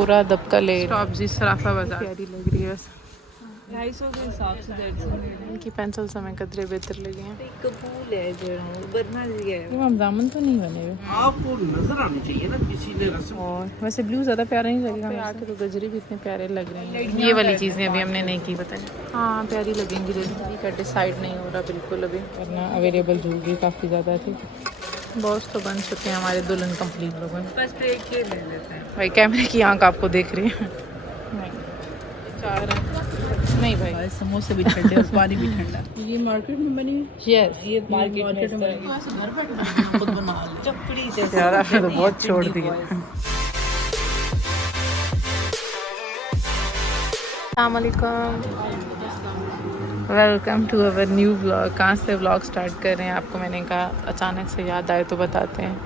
पूरा दबका ले स्टॉप जी सराफा बाजार प्यारी लग रही है। 250 के हिसाब से इनकी पेंसिल समय कदरे बेहतर लगे हैं। कबूल है जो बरना जी है। इमाम दामन तो नहीं बने हुए, आपको नजर आनी चाहिए ना किसी ने रस्म। और वैसे ब्लू ज़्यादा प्यारा नहीं लगेगा। आके तो गजरे भी इतने प्यारे लग रहे हैं। ये वाली चीज़ें अभी हमने नहीं की, पता नहीं। हाँ प्यारी लगेंगी, जैसे का डिसाइड नहीं हो रहा बिल्कुल अभी, वरना अवेलेबल ज्वेलरी काफ़ी ज़्यादा थी। बॉस तो बन चुके हैं हमारे दुल्हन कंप्लीट लोगों में। बस पे एक ये ले लेते हैं। भाई कैमरे की आंख आपको देख रही है। नहीं चाह रहे हैं नहीं भाई, समोसे भी ठंडे और पानी भी ठंडा। ये मार्केट में बनी यस ये मार्केट में बनी। घर बैठ खुद बना ले चपड़ी से यार आपने तो बहुत छोड़ दिया। अस्सलामुअलैकुम, welcome to our new vlog. कहाँ से व्लॉग स्टार्ट कर रहे हैं आपको मैंने कहा अचानक से याद आए तो बताते हैं।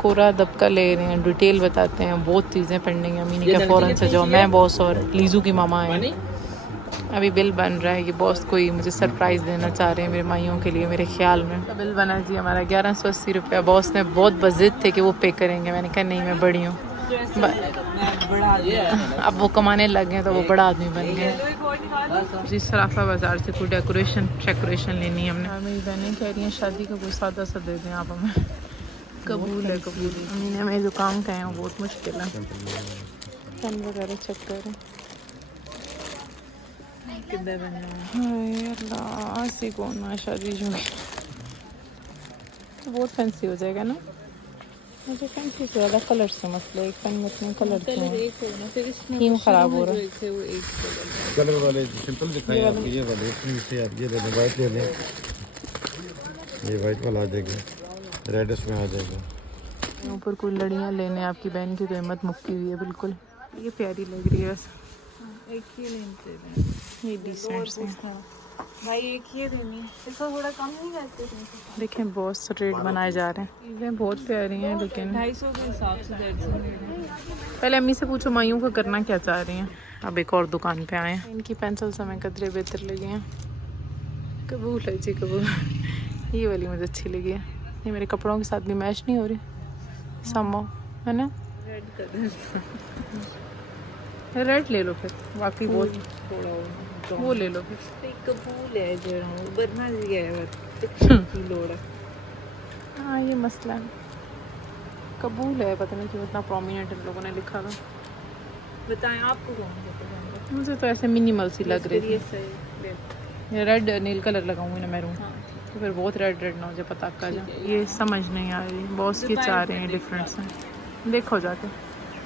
कोरा दबका ले रहे हैं, डिटेल बताते हैं। बहुत चीज़ें पेंडिंग है। अमीनी का फ़ौरन से जाओ, मैं बॉस और लीजू की मामा आए। अभी बिल बन रहा है कि बॉस कोई मुझे सरप्राइज़ देना चाह रहे हैं मेरे माइयों के लिए। मेरे ख्याल में तो बिल बना जी हमारा 1180 रुपया। बॉस ने बहुत बजिद थे कि वो पे करेंगे। मैंने कहा नहीं मैं बड़ी हूँ। अब वो कमाने लग गए तो वो बड़ा आदमी बन गए। जी सराफा बाज़ार से कोई डेकोरेशन लेनी है हमने। मेरी बहनें कह रही हैं शादी का कोई सादा सा दे दें आप हमें। कबूल है कबूल। अम्मी ने हमें जो काम कहे हैं बहुत मुश्किल है। पेन वगैरह चेक करें। अल्लाह से कौन ना शादी जो तो बहुत फैंसी हो जाएगा ना। मुझे फैंसी से ज़्यादा कलर से मसला है। एक पेन में इतने कलर थे थीम ख़राब हो रहा है। कलर वाले सिंपल दिखाएं आपको, ये वाले से आप ये ले लें, वाइट ले लें। ये वाइट वाला आ जाएगा, रेड इसमें आ जाएगा। ऊपर कोई लड़ियाँ लेने आपकी बहन की तो हिम्मत मुक्की हुई है बिल्कुल। ये प्यारी लग रही है वैसे। एक ही लेते हैं ये डिसेंट से भाई। एक ही देनी इसको थोड़ा कम नहीं करते थे। देखें बहुत से रेट बनाए जा रहे हैं। चीज़ें बहुत प्यारी हैं लेकिन 250 के हिसाब से 150 पहले अम्मी से पूछो माइयों को करना क्या चाह रही हैं। अब एक और दुकान पे आए हैं। इनकी पेंसिल समय कदरे बेहतर लगे हैं। कबूल है जी कबूल। ये वाली मुझे अच्छी लगी है। ये मेरे कपड़ों के साथ भी मैच नहीं हो रही समो, है ना। रेड कलर रेड ले लो फिर, वाकई बहुत थोड़ा वो ले लो फिर। कबूल है जो बरना जी है की लोड़ है। हाँ ये मसला है, कबूल है। पता नहीं क्यों इतना प्रोमिनेंट इन लोगों ने लिखा था। बताएं आपको कौन सा पसंद है। मुझे तो ऐसे मिनिमल सी लग रही ये थी। सही ये रेड नील कलर लगाऊंगी ना मैरून, हाँ तो फिर बहुत रेड रेड ना हो जाए पटाखा जा। ये समझ नहीं आ रही बॉस के चाह रहे हैं डिफरेंट से। देखो जाके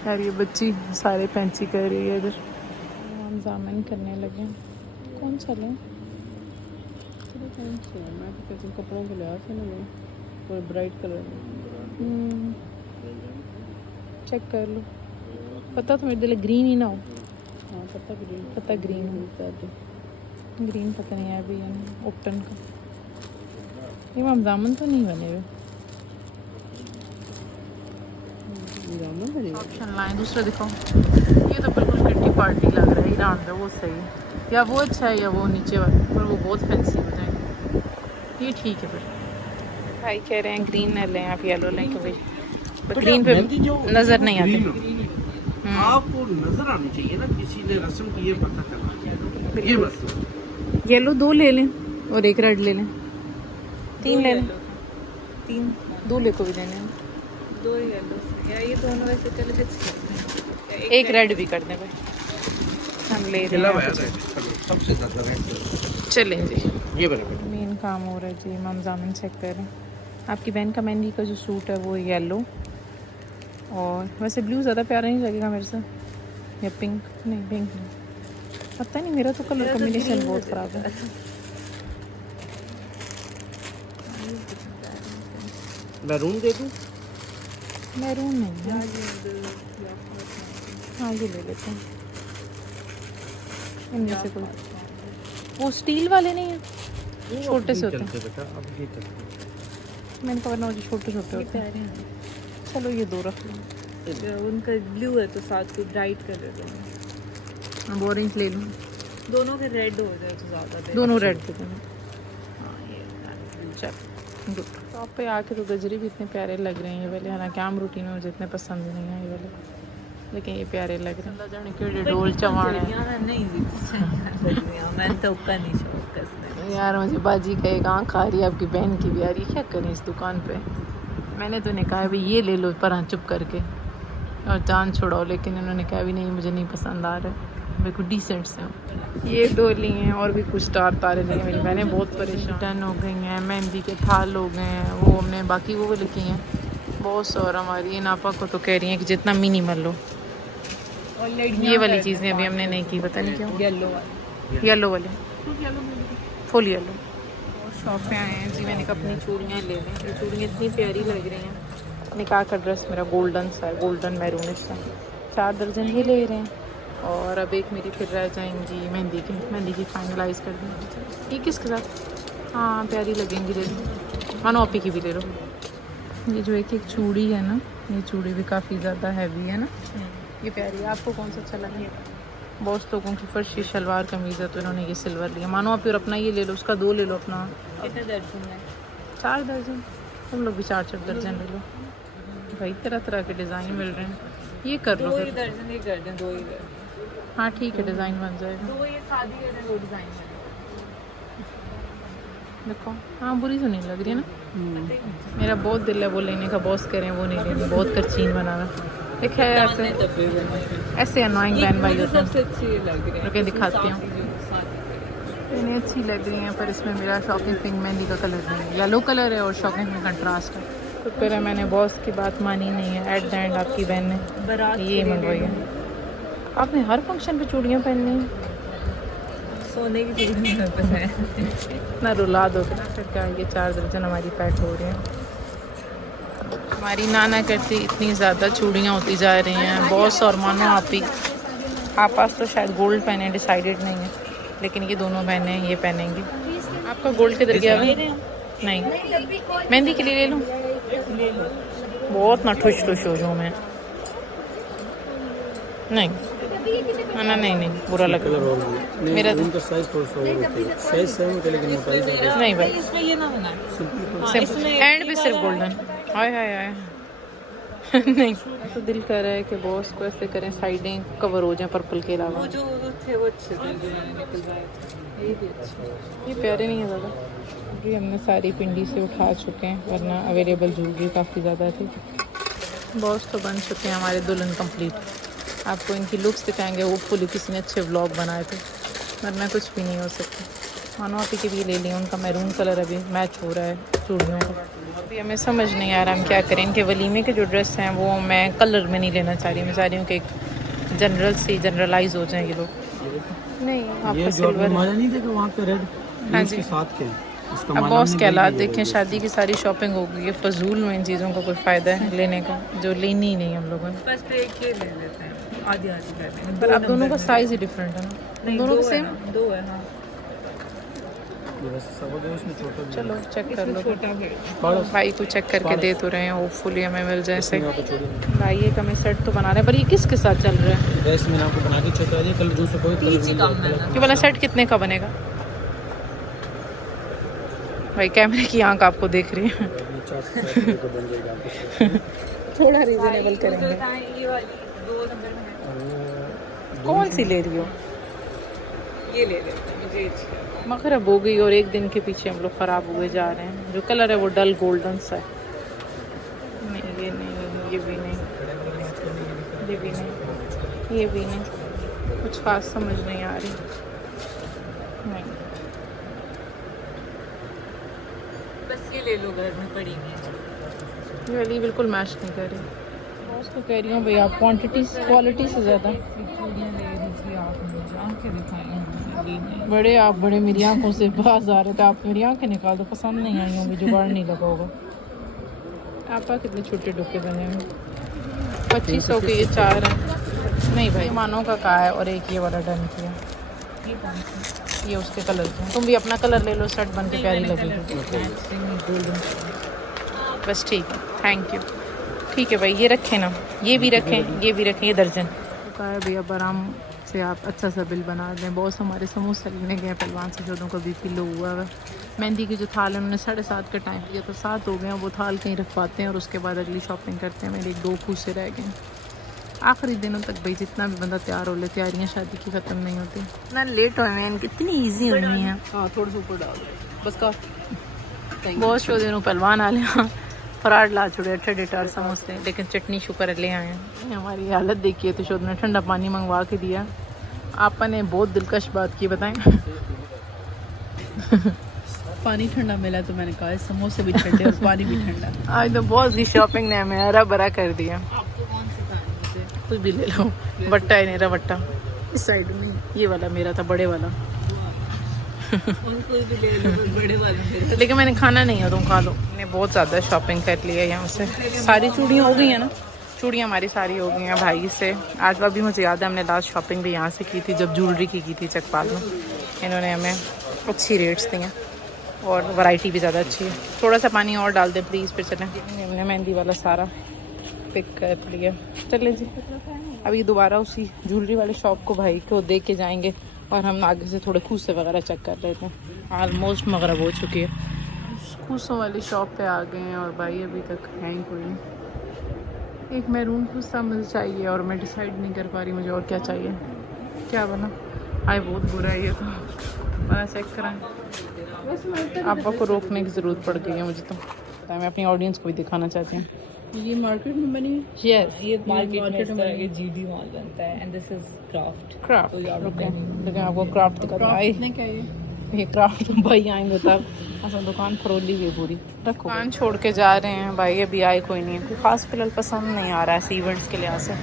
यार ये बच्ची सारे फैंसी कर रही है इधर। हम जामन करने लगे। कौन सा लें? कपड़ों के लिहाज से ना कोई ब्राइट कलर चेक कर लो। पता तो मेरे दिल ग्रीन ही ना हो। हाँ पता ग्रीन हो, ग्रीन पता नहीं है अभी ओपटन का। ये माम दामन तो नहीं बने हुए। ऑप्शन लाएं दूसरा दिखाओ। ये तो बिल्कुल किट्टी पार्टी लग रहा है। ईरान का वो सही है, या वो अच्छा है या वो नीचे वाला, पर वो बहुत फैंसी हो जाएंगे। ये ठीक है फिर। भाई कह रहे हैं ग्रीन न लें आप, येलो लें क्योंकि ग्रीन पे नज़र नहीं आती। आपको नजर आनी चाहिए ना किसी ने रस्म की, ये पता चला। ये बस येलो 2 ले लें और एक रेड ले लें। 3 ले लें, 3 2 ले को भी देने हैं। दो ही येलो या ये दोनों वैसे कलर अच्छे लगते हैं। एक रेड भी कर दें भाई, हम ले रहे हैं। सबसे ज्यादा रेड चलें जी, ये बराबर। मेन काम हो रहा है जी। इमाम जामिन चेक कर रहे हैं। आपकी बहन का मेहंदी का जो सूट है वो येलो, और वैसे ब्लू ज़्यादा प्यारा नहीं लगेगा मेरे से, या पिंक नहीं, पिंक नहीं, पता नहीं। मेरा तो कलर कॉम्बिनेशन बहुत ख़राब है। मैरून दे दूं? मैरून नहीं है। हाँ ये ले लेते हैं इनमें से कोई। वो स्टील वाले नहीं है, छोटे से होते हैं। बेटा अब ये चलते मैंने कहा ना वो जो छोटे छोटे होते हैं। चलो ये 2 रख लो। उनका ब्लू है तो साथ को ब्राइट कलर है। अब ऑरेंज ले लूँ। दोनों के रेड हो जाए तो ज़्यादा दोनों रेड दे देना। हाँ ये चल गुड। शॉप पे आके तो गजरे भी इतने प्यारे लग रहे हैं ये वाले, हालांकि आम रूटीन में मुझे इतने पसंद नहीं है ये वाले। लेकिन ये प्यारे लग रहे हैं। जाने के डोल चवाने नहीं मैं तो का नहीं शौक कसम यार, मुझे बाजी का एक आँख आ रही है, आपकी बहन की भी आ रही है। क्या करें इस दुकान पे? मैंने तो नहीं कहा भाई ये ले लो पर हाँ चुप करके और जान छुड़ाओ, लेकिन इन्होंने कहा भी नहीं मुझे नहीं पसंद आ रहा है, मेरे को डिसेंट से हो। ये दो ली हैं और भी कुछ स्टार तारे लिए मेरी बहनें बहुत परेशान। टन हो गई हैं, मेहंदी के थाल हो गए हैं, वो हमने बाकी वो लिखी हैं बहुत। और हमारी नापा को तो कह रही हैं कि जितना मिनिमल लो। ये वाली चीज़ें अभी हमने नहीं की, पता नहीं क्यों। येलो वाले फुल येलो। और शॉप पे आए हैं जी, मैंने कहा अपनी चूड़ियाँ ले लें। ये चूड़ियाँ इतनी प्यारी लग रही हैं। निकाह का ड्रेस मेरा गोल्डन सा है, गोल्डन मैरूनिश सा। 4 दर्जन ही ले रहे हैं और अब एक मेरी फिर रह जाएंगी मेहंदी की फाइनलाइज कर देंगे। ये किसके साथ? हाँ प्यारी लगेंगी, ले लो। मानो आपी की भी ले लो। ये जो एक चूड़ी है ना, ये चूड़ी भी काफ़ी ज़्यादा हैवी है ना, ये प्यारी है। आपको कौन सा अच्छा लगे? बहुत लोगों की फर्शी शलवार कमीज़ है तो इन्होंने ये सिल्वर लिया। मानो आप फिर अपना ये ले लो, उसका 2 ले लो अपना। कितने दर्जन है? 4 दर्जन। तुम लोग भी 4 दर्जन ले लो भाई, तरह तरह के डिज़ाइन मिल रहे हैं। ये कर लो 2 फिर। दर्जन ही कर दें, 2 ही कर दें। हाँ ठीक है, डिज़ाइन बन जाएगा। 2 ये शादी कर दें, 2 डिज़ाइन कर देखो हाँ बुरी तो नहीं लग रही है ना। मेरा बहुत दिल है वो लेने का, बॉस करें वो नहीं लेनी, बहुत करचीन बनाना। देखा है ऐसे अनोइंग बहन भाई होते हैं। सबसे अच्छी ये लग रही है। रुके दिखाती हूँ। इन्हें अच्छी लग रही हैं पर इसमें मेरा शॉकिंग पिंक मेहंदी का कलर नहीं है, येलो कलर है और शॉकिंग में कंट्रास्ट है। तो फिर मैंने बॉस की बात मानी नहीं है। एट द एंड आपकी बहन ने ये मंगवाई है। आपने हर फंक्शन पे चूड़ियाँ पहननी है? सोने की चीज़ नहीं पसंद है। इतना रुला दो ना फिर क्या। ये 4 दर्जन हमारी पैक हो रही हैं। हमारी नाना करती इतनी ज़्यादा चूड़ियाँ होती जा रही हैं। बॉस और मानो आप पास तो शायद गोल्ड पहने, डिसाइडेड नहीं है, लेकिन ये दोनों बहनें ये पहनेंगी। आपका गोल्ड किधर गया? नहीं मेहंदी के लिए ले लूँ? बहुत ना ठुश हो जाऊँ मैं। नहीं ना नहीं बुरा लग रहा है मेरा तो। साइज थोड़ा सा और होता है, साइज सेम होता है लेकिन मोटाई ज़्यादा। नहीं भाई इसमें ये ना होना सिर्फ एंड भी सिर्फ गोल्डन। हाय हाय हाय नहीं तो दिल कर रहा है कि बॉस को ऐसे करें साइडें कवर हो जाए पर्पल के अलावा। वो जो थे वो अच्छे थे जो मैंने निकलवाए थे। ये भी अच्छे, ये प्यारे नहीं है ज़्यादा क्योंकि हमने सारी पिंडी से उठा चुके हैं, वरना अवेलेबल ज्वेलरी काफ़ी ज़्यादा थी। बॉस तो बन चुके हैं हमारे दुल्हन कंप्लीट। आपको इनकी लुक्स दिखाएंगे, होपफुली किसी ने अच्छे व्लॉग बनाए थे, वरना कुछ भी नहीं हो सकता। मानो आपी के भी ले लिए, उनका मैरून कलर अभी मैच हो रहा है चूड़ियों का। अभी हमें समझ नहीं आ रहा हम क्या करें। इनके वलीमे के जो ड्रेस हैं वो मैं कलर में नहीं लेना चाह रही, मैं चाह रही हूँ कि एक जनरलाइज हो जाए ये लोग। नहीं आपका सिल्वर नहीं देखा वहाँ पे रेड। हाँ जी साथ के अब बॉस के हालात देखें, शादी की सारी शॉपिंग हो गई है, फजूल में इन चीज़ों का कोई फ़ायदा है लेने का, जो लेनी ही नहीं हम लोगों ने। बस पे एक ये ले लेते हैं, आधी आधी कर देंगे। पर अब दोनों का साइज़ ही डिफरेंट है ना, दोनों का सेम। 2 है हाँ। चलो चेक कर लो, छोटा है भाई को चेक करके दे तो रहे हैं, होपफुली हमें मिल जाए सही। भाई ये हमें सेट तो बना रहे हैं पर ये किसके साथ चल रहा है? ड्रेस मैंने आपको बना के छोटा है, कलर जो से कोई कलर नहीं है। ये वाला सेट कितने का बनेगा? भाई कैमरे की आंख आपको देख रही है थोड़ा रीजनेबल करेंगे। ये वाली 2 नंबर में है। कौन सी ले रही हो? ये ले लेते हैं, मुझे अच्छी लगी। मगरब हो गई और एक दिन के पीछे हम लोग ख़राब हुए जा रहे हैं। जो कलर है वो डल गोल्डन सा है। नहीं ये नहीं, ये भी नहीं, ये भी नहीं, ये भी नहीं, कुछ खास समझ नहीं आ रही। नहीं बस ये ले लो, घर में पड़ी है। ये वाली बिल्कुल मैच नहीं कर रही। मैं उसको कह रही हूँ भाई आप क्वालिटी से ज़्यादा चूड़ियाँ ले लीजिए आप, मुझे आँखें दिखाई बड़े आप बड़े मेरी आंखों से बाज आ रहे थे। आप मेरी आंखें निकाल दो, पसंद नहीं आई होंगी, जुगाड़ नहीं लगा होगा। आपका कितने छोटे डुके बने हैं? 2500 के ये 4 हैं। नहीं भाई मानो का कहा है और एक ये वाला डन किया, ये उसके कलर के। तुम भी अपना कलर ले लो, शर्ट बन के प्यारी लगेगी। बस ठीक है, थैंक यू। ठीक है भाई ये रखें ना, ये भी रखें, ये भी रखें, ये दर्जन का है भैया। आराम से आप अच्छा सा बिल बना दें। बहुत हमारे समोसे लेने गए पहलवान से, जो का BP लो हुआ है। मेहंदी की जो थाल है उन्होंने 7:30 का टाइम दिया, तो 7 हो गए हैं। वो थाल कहीं रखवाते हैं और उसके बाद अगली शॉपिंग करते हैं। मेरे 2 फूसे रह गए। आखिरी दिनों तक भाई जितना भी बंदा तैयार हो ले, तैयारियां शादी की ख़त्म नहीं होती। इतना लेट हुए हैं, कितनी ईजी हुई हैं। हाँ थोड़ा सा ऊपर डाल दो बस का। बहुत शो दिनों पहलवान आ लिया फराड ला छोड़े अट्ठे डेटार समोसे, लेकिन चटनी शुक्र ले आए हैं। हमारी हालत देखिए तो शोध ने ठंडा पानी मंगवा के दिया। आपा ने बहुत दिलकश बात की, बताएं। पानी ठंडा मिला तो मैंने कहा समोसे भी ठंडे और पानी भी ठंडा। आज तो बहुत सी शॉपिंग ने हमें हरा भरा कर दिया। आपको कौन सी खानी है? कुछ भी ले लो, बट्टा है मेरा बट्टा इस साइड में, ये वाला मेरा था बड़े वाला। कोई भी ले लो, बड़े वाले। लेकिन मैंने खाना नहीं है, तुम खा लो। मैंने बहुत ज़्यादा शॉपिंग कर ली है यहाँ से। सारी चूड़ियाँ हो गई हैं ना, चूड़ियाँ हमारी सारी हो गई हैं भाई से। आज अभी मुझे याद है हमने लास्ट शॉपिंग भी यहाँ से की थी, जब ज्वेलरी की थी चकपाल में। इन्होंने हमें अच्छी रेट्स दी हैं और वैरायटी भी ज़्यादा अच्छी है। थोड़ा सा पानी और डाल दें प्लीज़, फिर चलें। हमने मेहंदी वाला सारा पिक कर लिया, चले जी। अभी दोबारा उसी ज्वेलरी वाले शॉप को भाई को देख के जाएंगे और हम आगे से थोड़े खूसे वगैरह चेक कर लेते हैं। ऑलमोस्ट मगरब हो चुकी है, खूसों वाली शॉप पे आ गए हैं और भाई अभी तक है ही कोई नहीं। एक मैरून खूसा मुझे चाहिए और मैं डिसाइड नहीं कर पा रही मुझे और क्या चाहिए। क्या बना आए, बहुत बुरा है ये तो, बना चेक कराएं। आपा को रोकने की ज़रूरत पड़ गई है मुझे तो। मैं अपनी ऑडियंस को भी दिखाना चाहती हूँ। ये मार्केट में बनी हुई? यस, ये मार्केट में ये जीडी मॉल बनता है and this is craft. Craft. Okay, लेकिन आपको क्राफ्ट दिखाते हैं। कितने का ये क्राफ्ट भाई आएंगे तब। अच्छा, दुकान फरोली हुई पूरी। रखो, दुकान छोड़ के जा रहे हैं भाई, अभी आए कोई नहीं है। कोई खास फिलहाल पसंद नहीं आ रहा है इवेंट्स के लिहाज से।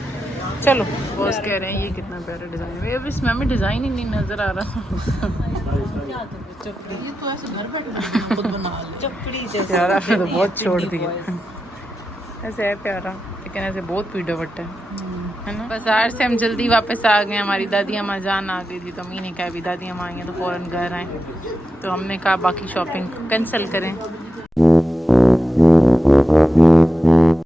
चलो, बॉस कह रहे हैं ये कितना प्यारा डिज़ाइन है। अभी इसमें हमें डिज़ाइन ही नहीं नज़र आ रहा। चपड़ी, ये तो ऐसे घर बैठे खुद बना ले। चपड़ी जैसे प्यारा है तो बहुत छोड़ दिया। ऐसे है प्यारा, लेकिन ऐसे बहुत पीड़ा बट्टा है ना। बाजार से हम जल्दी वापस आ गए। हमारी दादी अम्मा जान आ गई थी, तो अम्मी ने कहा अभी दादी अम्मा आई हैं तो फ़ौरन घर आए। तो हमने कहा बाकी शॉपिंग कैंसिल करें।